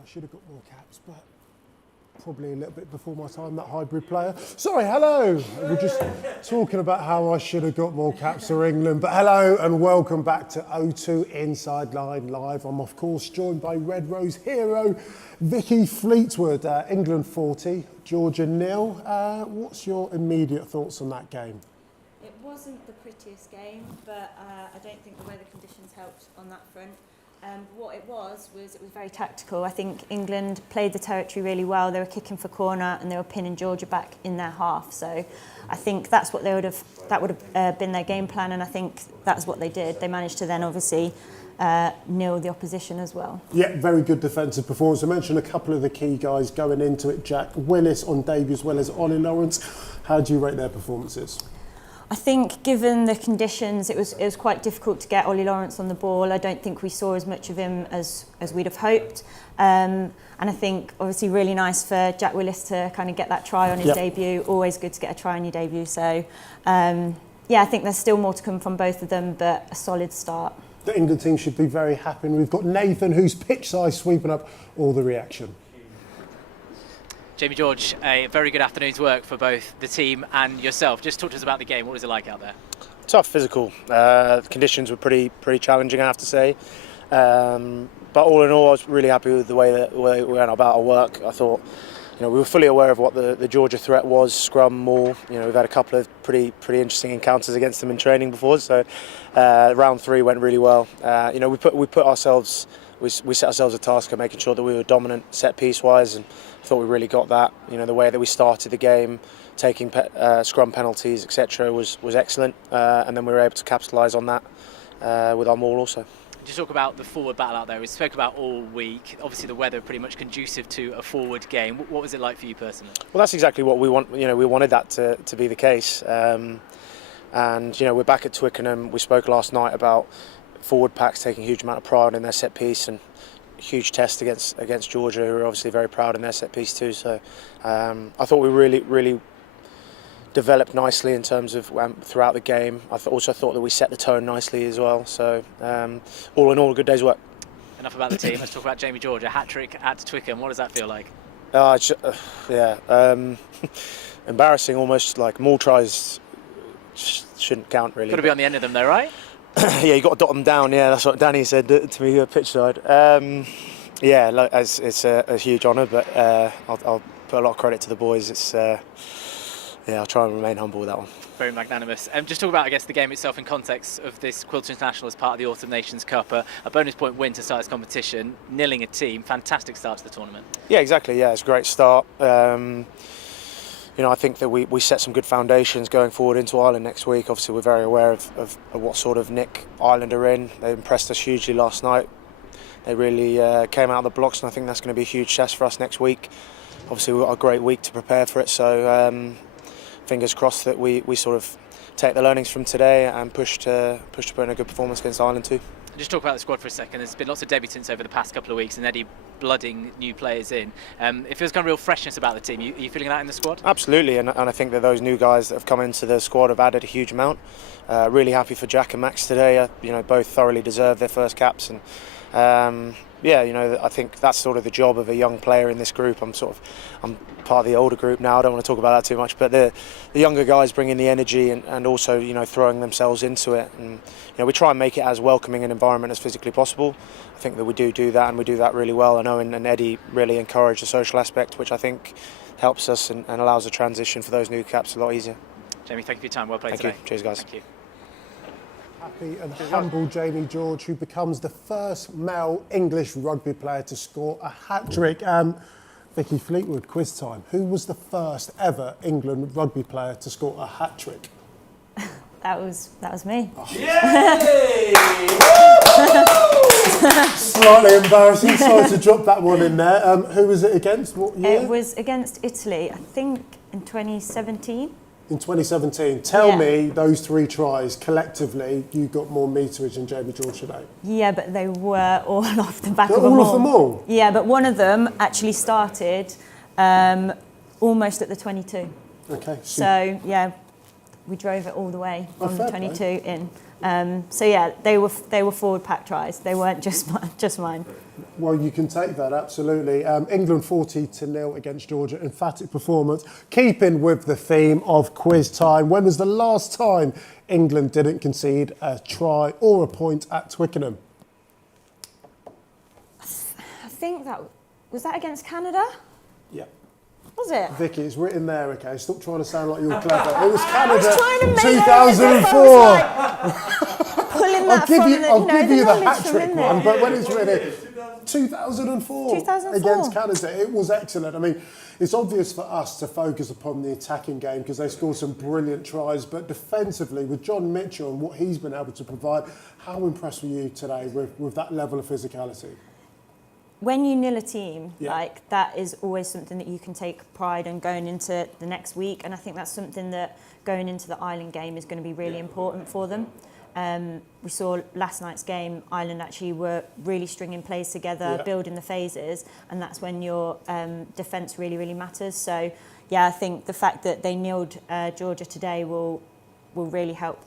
I should have got more caps, but probably a little bit before my time, that hybrid player. Sorry, hello. We're just talking about how I should have got more caps for England. But hello and welcome back to O2 Inside Line Live. I'm, of course, joined by Red Rose hero Vicky Fleetwood. England 40, Georgia 0. What's your immediate thoughts on that game? It wasn't the prettiest game, but I don't think the weather conditions helped on that front. What it was very tactical. I think England played the territory really well. They were kicking for corner and they were pinning Georgia back in their half. So I think that would have been their game plan, and I think that's what they did. They managed to then obviously nil the opposition as well. Yeah, very good defensive performance. I mentioned a couple of the key guys going into it. Jack Willis on debut as well as Ollie Lawrence. How do you rate their performances? I think given the conditions, it was quite difficult to get Ollie Lawrence on the ball. I don't think we saw as much of him as we'd have hoped. And I think obviously really nice for Jack Willis to kind of get that try on his debut. Always good to get a try on your debut. So yeah, I think there's still more to come from both of them, but a solid start. The England team should be very happy. And we've got Nathan, who's pitch side, sweeping up all the reaction. Jamie George, a very good afternoon's work for both the team and yourself. Just talk to us about the game. What was it like out there? Tough, physical. The conditions were pretty challenging, I have to say. But all in all, I was really happy with the way we went about our work. I thought, we were fully aware of what the Georgia threat was, scrum, maul. We've had a couple of pretty interesting encounters against them in training before. So round 3 went really well. We put ourselves. We set ourselves a task of making sure that we were dominant set piece wise, and I thought we really got that. The way that we started the game, taking scrum penalties, etc., was excellent, and then we were able to capitalise on that with our maul also. Just talk about the forward battle out there. We spoke about all week. Obviously, the weather pretty much conducive to a forward game. What was it like for you personally? Well, that's exactly what we want. We wanted that to be the case, and we're back at Twickenham. We spoke last night about forward packs taking a huge amount of pride in their set piece, and huge test against Georgia, who are obviously very proud in their set piece too. So I thought we really developed nicely in terms of throughout the game. I also thought that we set the tone nicely as well. So all in all, a good day's work. Enough about the team. Let's talk about Jamie George. A hat-trick at Twickenham. What does that feel like? Embarrassing almost. Like maul tries shouldn't count really. Got to be on the end of them though, right? Yeah, you got to dot them down. Yeah, that's what Danny said to me pitch side. It's a huge honour, but I'll put a lot of credit to the boys. I'll try and remain humble with that one. Very magnanimous. Just talk about, I guess, the game itself in context of this Quilter International as part of the Autumn Nations Cup. A bonus point win to start this competition, nilling a team. Fantastic start to the tournament. Yeah, exactly. Yeah, it's a great start. I think that we set some good foundations going forward into Ireland next week. Obviously, we're very aware of what sort of nick Ireland are in. They impressed us hugely last night. They really came out of the blocks, and I think that's going to be a huge test for us next week. Obviously, we've got a great week to prepare for it, so fingers crossed that we sort of take the learnings from today and push to put in a good performance against Ireland too. Just talk about the squad for a second. There's been lots of debutants over the past couple of weeks, and Eddie blooding new players in. It feels kind of real freshness about the team. Are you feeling that in the squad? Absolutely, and I think that those new guys that have come into the squad have added a huge amount. Really happy for Jack and Max today. Both thoroughly deserve their first caps, and I think that's sort of the job of a young player in this group. I'm part of the older group now. I don't want to talk about that too much, but the younger guys bring in the energy and also throwing themselves into it. And we try and make it as welcoming an environment as physically possible. I think that we do that, and we do that really well. I know, and Eddie really encouraged the social aspect, which I think helps us and allows a transition for those new caps a lot easier. Jamie, thank you for your time. Well played today. Thank you. Cheers, guys. Thank you. Happy and humble Jamie George, who becomes the first male English rugby player to score a hat-trick. Vicky Fleetwood, quiz time. Who was the first ever England rugby player to score a hat-trick? That was me. Oh. Yay! Slightly embarrassing. Sorry to drop that one in there. Who was it against? What year? It was against Italy, I think in 2017. In 2017. Tell me those 3 tries collectively, you got more meterage than Jamie George today. Yeah, but they were all off the back of a all maul. off the maul? Yeah, but one of them actually started almost at the 22. Okay. So yeah, we drove it all the way from the 22 in. They were forward pack tries. They weren't just mine. Well, you can take that, absolutely. England 40-0 against Georgia. Emphatic performance. Keeping with the theme of quiz time, when was the last time England didn't concede a try or a point at Twickenham? I think was that against Canada? Yeah. Was it? Vicky, it's written there, okay? Stop trying to sound like you're clever. It was Canada, trying to make 2004. Pulling I'll that give from you, I'll give you the knowledge hat from trick in one, there. but when it's written 2004 against Canada, it was excellent. I mean, it's obvious for us to focus upon the attacking game because they scored some brilliant tries, but defensively, with John Mitchell and what he's been able to provide, how impressed were you today with that level of physicality? When you nil a team, Yeah. like that is always something that you can take pride in going into the next week, and I think that's something that going into the Ireland game is going to be really important for them. We saw last night's game, Ireland actually were really stringing plays together, building the phases, and that's when your defence really, really matters. So, yeah, I think the fact that they nilled Georgia today will really help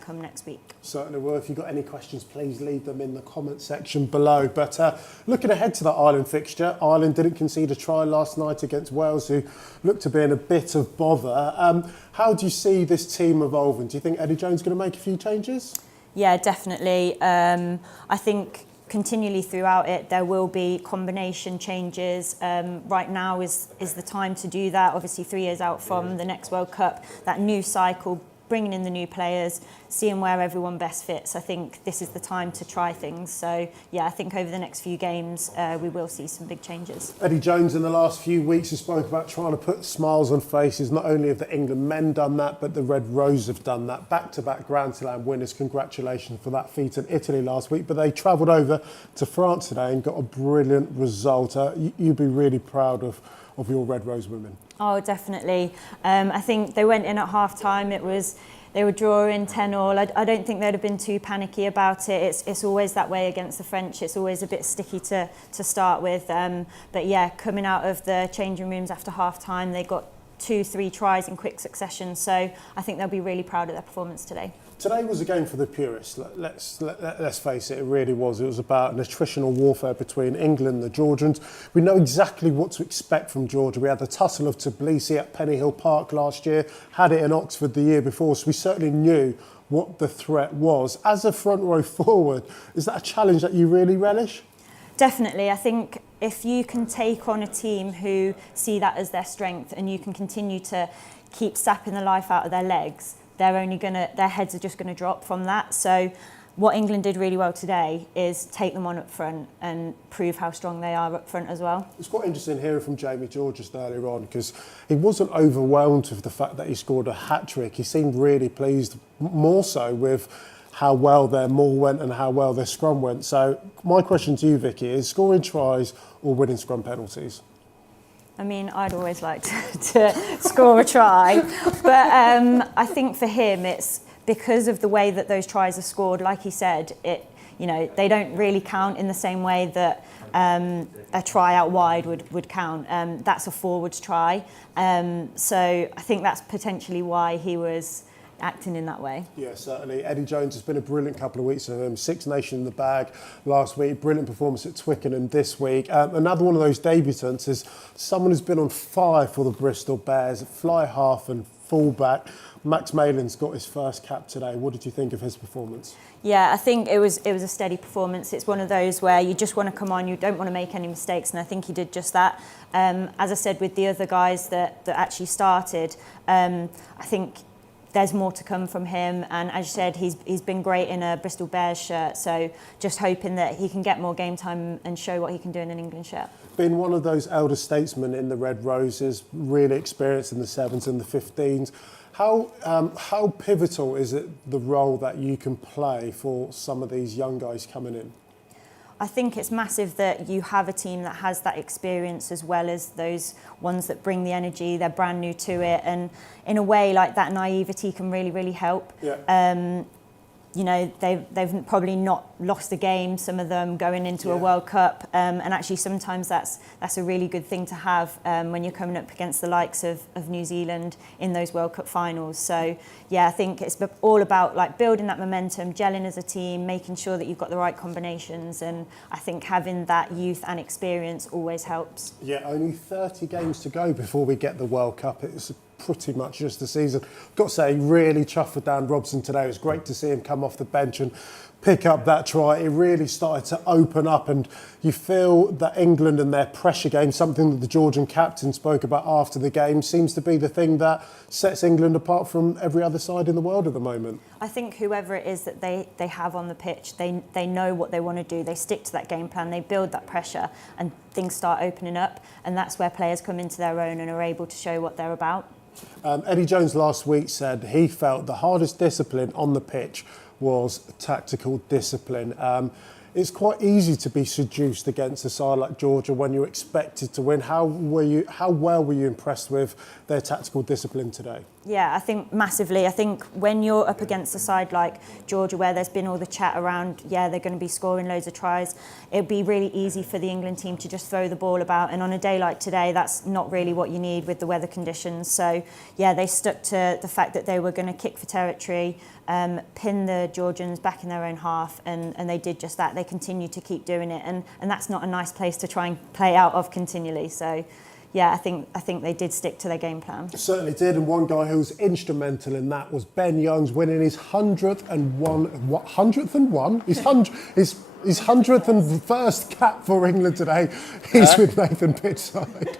come next week. Certainly will. If you've got any questions, please leave them in the comment section below. But looking ahead to that Ireland fixture, Ireland didn't concede a try last night against Wales, who looked to be in a bit of bother. How do you see this team evolving? Do you think Eddie Jones is going to make a few changes? Yeah, definitely. I think continually throughout it, there will be combination changes. Right now is the time to do that. Obviously, 3 years out from the next World Cup, that new cycle, bringing in the new players, seeing where everyone best fits. I think this is the time to try things. So, yeah, I think over the next few games, we will see some big changes. Eddie Jones in the last few weeks has spoke about trying to put smiles on faces. Not only have the England men done that, but the Red Rose have done that. Back-to-back Grand Slam winners. Congratulations for that feat in Italy last week. But they travelled over to France today and got a brilliant result. You'd be really proud of your Red Rose women. Oh, definitely. I think they went in at half-time. They were drawing 10-all. I don't think they'd have been too panicky about it. It's always that way against the French. It's always a bit sticky to start with. But yeah, coming out of the changing rooms after half-time, they got 2-3 tries in quick succession. So I think they'll be really proud of their performance today. Today was a game for the purists. Let's face it, it really was. It was about an attritional warfare between England and the Georgians. We know exactly what to expect from Georgia. We had the tussle of Tbilisi at Pennyhill Park last year, had it in Oxford the year before, so we certainly knew what the threat was. As a front row forward, is that a challenge that you really relish? Definitely. I think if you can take on a team who see that as their strength and you can continue to keep sapping the life out of their legs, their heads are just going to drop from that. So what England did really well today is take them on up front and prove how strong they are up front as well. It's quite interesting hearing from Jamie George just earlier on, because he wasn't overwhelmed with the fact that he scored a hat-trick. He seemed really pleased, more so with how well their maul went and how well their scrum went. So my question to you, Vicky, is scoring tries or winning scrum penalties? I mean, I'd always like to score a try, but I think for him, it's because of the way that those tries are scored. Like he said, they don't really count in the same way that a try out wide would count. That's a forwards try, so I think that's potentially why he was acting in that way. Yeah, certainly. Eddie Jones has been a brilliant couple of weeks for him. Six Nations in the bag last week. Brilliant performance at Twickenham this week. Another one of those debutants is someone who's been on fire for the Bristol Bears. Fly half and fullback. Max Malin's got his first cap today. What did you think of his performance? Yeah, I think it was a steady performance. It's one of those where you just want to come on, you don't want to make any mistakes, and I think he did just that. As I said with the other guys that actually started, I think there's more to come from him, and as you said, he's been great in a Bristol Bears shirt, so just hoping that he can get more game time and show what he can do in an England shirt. Been one of those elder statesmen in the Red Roses, really experienced in the 7s and the 15s. How pivotal is it, the role that you can play for some of these young guys coming in? I think it's massive that you have a team that has that experience as well as those ones that bring the energy, they're brand new to it, and in a way like that naivety can really, really help. Yeah. you know, they've probably not lost a game, some of them going into a World Cup, and actually sometimes that's a really good thing to have when you're coming up against the likes of New Zealand in those World Cup finals. So yeah, I think it's all about like building that momentum, gelling as a team, making sure that you've got the right combinations, and I think having that youth and experience always helps. Yeah, only 30 games to go before we get the World Cup. It's pretty much just the season. Got to say, really chuffed with Dan Robson today. It was great to see him come off the bench and pick up that try. It really started to open up, and you feel that England and their pressure game, something that the Georgian captain spoke about after the game, seems to be the thing that sets England apart from every other side in the world at the moment. I think whoever it is that they have on the pitch, they know what they want to do. They stick to that game plan, they build that pressure, and things start opening up, and that's where players come into their own and are able to show what they're about. Eddie Jones last week said he felt the hardest discipline on the pitch was tactical discipline. It's quite easy to be seduced against a side like Georgia when you're expected to win. How well were you impressed with their tactical discipline today? Yeah, I think massively. I think when you're up against a side like Georgia, where there's been all the chat around, they're going to be scoring loads of tries, it'd be really easy for the England team to just throw the ball about. And on a day like today, that's not really what you need with the weather conditions. So, they stuck to the fact that they were going to kick for territory, pin the Georgians back in their own half, and they did just that. They continued to keep doing it, and that's not a nice place to try and play out of continually. So, I think they did stick to their game plan. Certainly did, and one guy who was instrumental in that was Ben Youngs, winning his 100th and 101st cap for England today. He's with Nathan pitchside.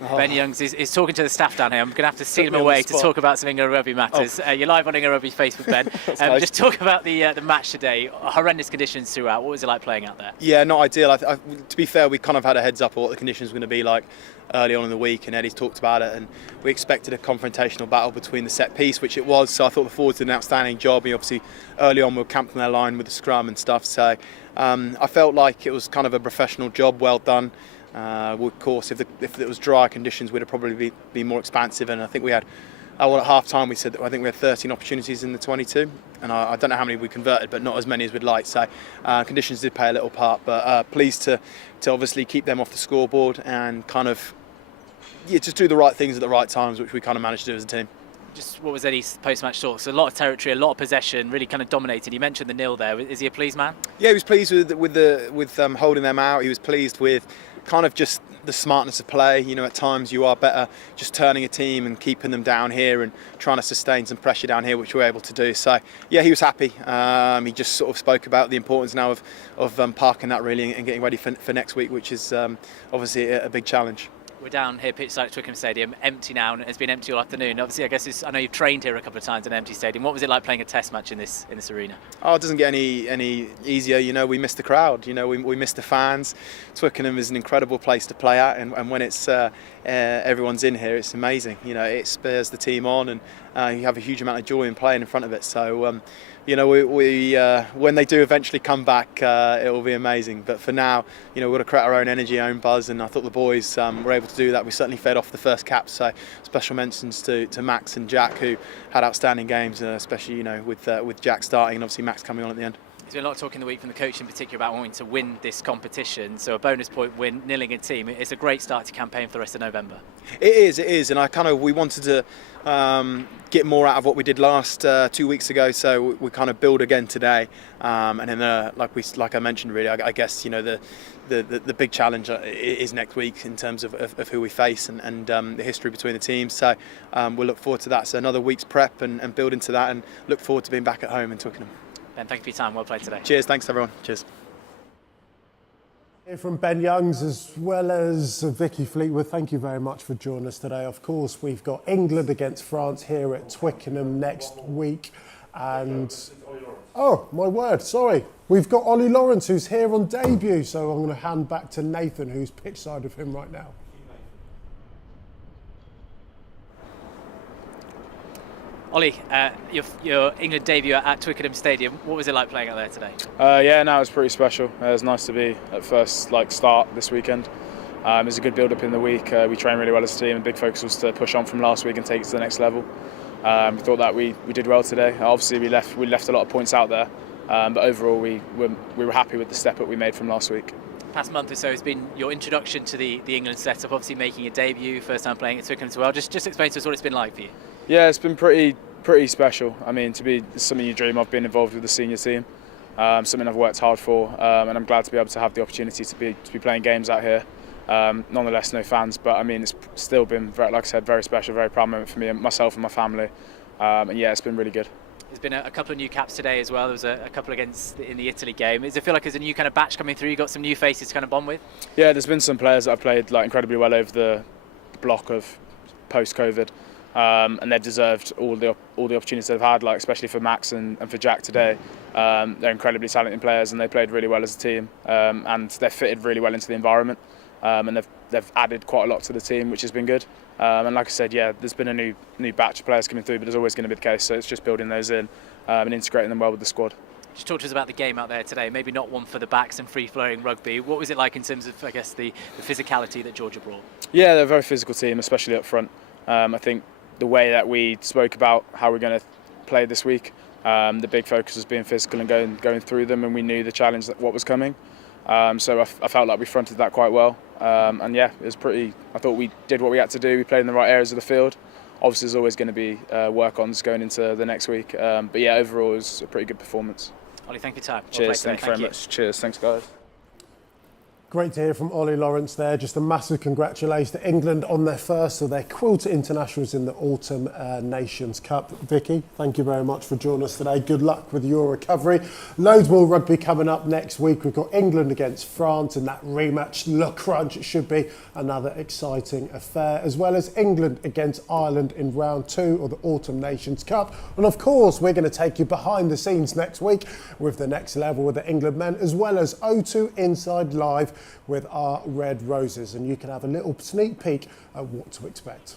Ben Youngs is talking to the staff down here. I'm going to have to seal him away to talk about some England rugby matters. You're live on England Rugby Facebook, Ben. Nice. Just talk about the match today. Horrendous conditions throughout. What was it like playing out there? Yeah, not ideal. To be fair, we kind of had a heads up of what the conditions were going to be like early on in the week, and Eddie's talked about it, and we expected a confrontational battle between the set piece, which it was. So I thought the forwards did an outstanding job. We obviously early on we were camped on their line with the scrum and stuff. So I felt like it was kind of a professional job, well done. Of course, if it was dry conditions, we'd have probably be more expansive. And I think we had, at half time, we said that I think we had 13 opportunities in the 22, and I don't know how many we converted, but not as many as we'd like. So conditions did play a little part, but pleased to obviously keep them off the scoreboard and kind of just do the right things at the right times, which we kind of managed to do as a team. Just what was Eddie's post-match talk? So a lot of territory, a lot of possession, really kind of dominated. You mentioned the nil there. Is he a pleased man? Yeah, he was pleased with holding them out. He was pleased with kind of just the smartness of play. You know, at times you are better just turning a team and keeping them down here and trying to sustain some pressure down here, which we were able to do. So yeah, he was happy. He just sort of spoke about the importance now of parking that really and getting ready for next week, which is obviously a big challenge. We're down here pitchside at Twickenham Stadium, empty now, and it's been empty all afternoon. Obviously, I guess I know you've trained here a couple of times in an empty stadium. What was it like playing a test match in this arena? Oh, it doesn't get any easier. You know, we miss the crowd. You know, we miss the fans. Twickenham is an incredible place to play at, and when it's everyone's in here, it's amazing. You know, it spurs the team on, and you have a huge amount of joy in playing in front of it. So. You know, we when they do eventually come back, it will be amazing. But for now, you know, we've got to create our own energy, our own buzz, and I thought the boys were able to do that. We certainly fed off the first cap, so special mentions to Max and Jack, who had outstanding games, especially with Jack starting and obviously Max coming on at the end. There's been a lot of talk in the week from the coach in particular about wanting to win this competition. So a bonus point win, nilling a team. It's a great start to campaign for the rest of November. It is, and we wanted to get more out of what we did last 2 weeks ago. So we kind of build again today, and then like I mentioned, really, I guess the big challenge is next week in terms of who we face and the history between the teams. So we'll look forward to that. So another week's prep and build into that, and look forward to being back at home in Twickenham. Ben, thank you for your time. Well played today. Cheers. Thanks, everyone. Cheers. Here from Ben Youngs as well as Vicky Fleetwood. Thank you very much for joining us today. Of course, we've got England against France here at Twickenham next week. And, oh, my word, sorry. We've got Ollie Lawrence, who's here on debut. So I'm going to hand back to Nathan, who's pitchside of him right now. Ollie, your England debut at Twickenham Stadium, what was it like playing out there today? It was pretty special. It was nice to be at first start this weekend. It was a good build-up in the week. We trained really well as a team, and big focus was to push on from last week and take it to the next level. We thought that we did well today. Obviously, we left a lot of points out there, but overall we were happy with the step up we made from last week. Past month or so has been your introduction to the England setup, obviously making a debut, first time playing at Twickenham as well. Just explain to us what it's been like for you. Yeah, it's been pretty special. I mean, it's something you dream of, being involved with the senior team. Something I've worked hard for, and I'm glad to be able to have the opportunity to be playing games out here. Nonetheless, no fans, but I mean, it's still been, like I said, very special, very proud moment for me, and myself and my family. And yeah, it's been really good. There's been a couple of new caps today as well. There was a couple in the Italy game. Does it feel like there's a new kind of batch coming through? You got some new faces to kind of bond with? Yeah, there's been some players that have played like incredibly well over the block of post-COVID, and they've deserved all the opportunities they've had. Like especially for Max and for Jack today, they're incredibly talented players, and they played really well as a team, and they've fitted really well into the environment, and they've added quite a lot to the team, which has been good. And like I said, yeah, there's been a new batch of players coming through, but there's always going to be the case. So it's just building those in and integrating them well with the squad. Just talk to us about the game out there today. Maybe not one for the backs and free-flowing rugby. What was it like in terms of, I guess, the physicality that Georgia brought? Yeah, they're a very physical team, especially up front. I think the way that we spoke about how we're going to play this week, the big focus was being physical and going through them, and we knew the challenge what was coming. So I felt like we fronted that quite well, and yeah, it was pretty. I thought we did what we had to do. We played in the right areas of the field. Obviously, there's always going to be work-ons going into the next week, but yeah, overall, it was a pretty good performance. Ollie, thank you for your time. Cheers, thank you very much. Cheers, thanks guys. Great to hear from Ollie Lawrence there. Just a massive congratulations to England on their first of their Quilter internationals in the Autumn Nations Cup. Vicky, thank you very much for joining us today. Good luck with your recovery. Loads more rugby coming up next week. We've got England against France in that rematch. Le Crunch. It should be another exciting affair, as well as England against Ireland in round 2 of the Autumn Nations Cup. And of course, we're going to take you behind the scenes next week with the next level with the England men, as well as O2 Inside Live with our Red Roses, and you can have a little sneak peek at what to expect.